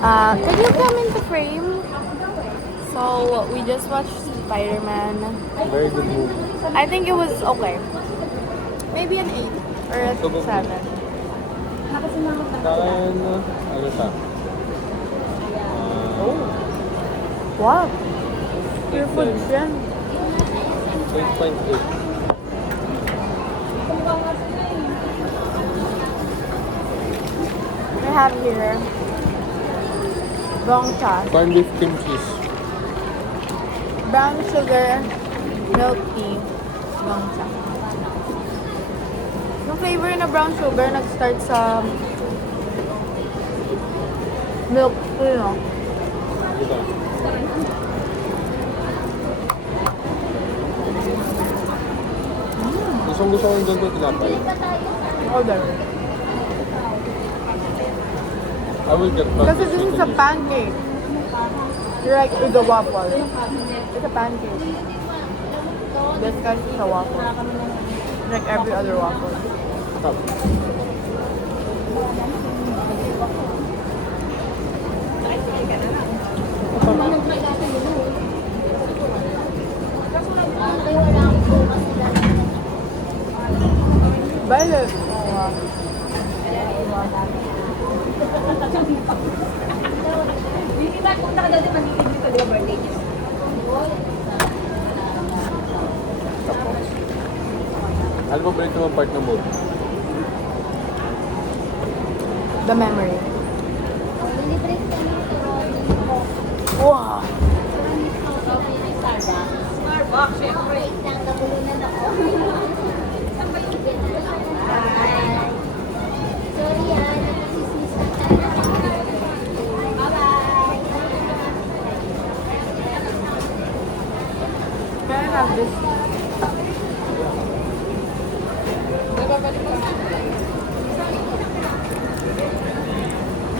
Can you come into frame? So, we just watched Spider-Man. Very good movie. I think it was okay. Maybe an 8 or a So, 7. Sa akin, ano siya? Wow. Your food yan. 8.8. We have here brown cha, Corned beef cream cheese. brown sugar, milk tea, brown cha. Yung flavor na brown sugar nag-start sa milk, you know. Diba? Gusto ko yung doon ko tinapay. Order. I will get back. Kasi this is a pancake. Like with the waffle. It's a pancake. This guy is a waffle. Like every other waffle. Stop. Violet. Hindi ba punta ka daw din manitid dito, di ba, birthday niya? Ano ba paborito mong part ng movie? The memory. Wow. Starbucks, syempre. Can I have this?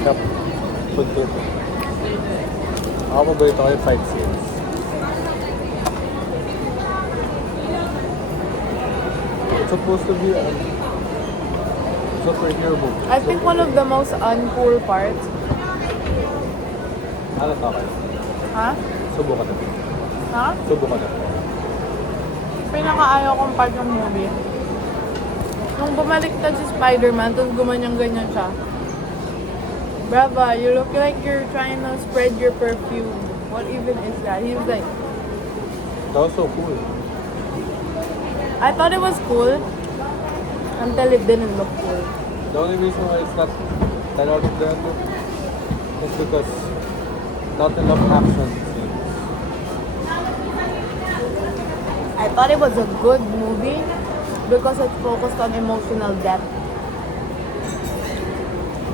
Stop. Food trip. Ako paborito ko yung fight scenes. It's supposed to be a superhero movie. I think one of the most uncool parts. Ano ka kayo? Ha? Subukan na. Ha? Subukan na. Pinakaayaw kong part ng movie. Nung bumaliktad si Spider-Man, tapos gumanyan-ganyan siya. Brava, you look like you're trying to spread your perfume. What even is that? He was like, That was so cool. I thought it was cool until it didn't look cool. The only reason why it's not 10 out of 10 is because not enough action scenes. I thought it was a good movie because it focused on emotional depth.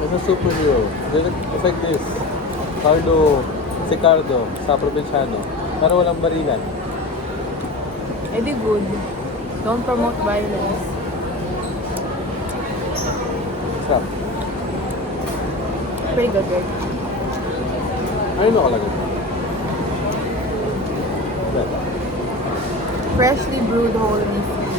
It's a superhero. It's like this. Si Cardo, sa Provinciano. Pero walang barilan. Edi good. Don't promote violence. Sa, Pretty good, right? ano nakalagay? Well, Freshly brewed whole wheat.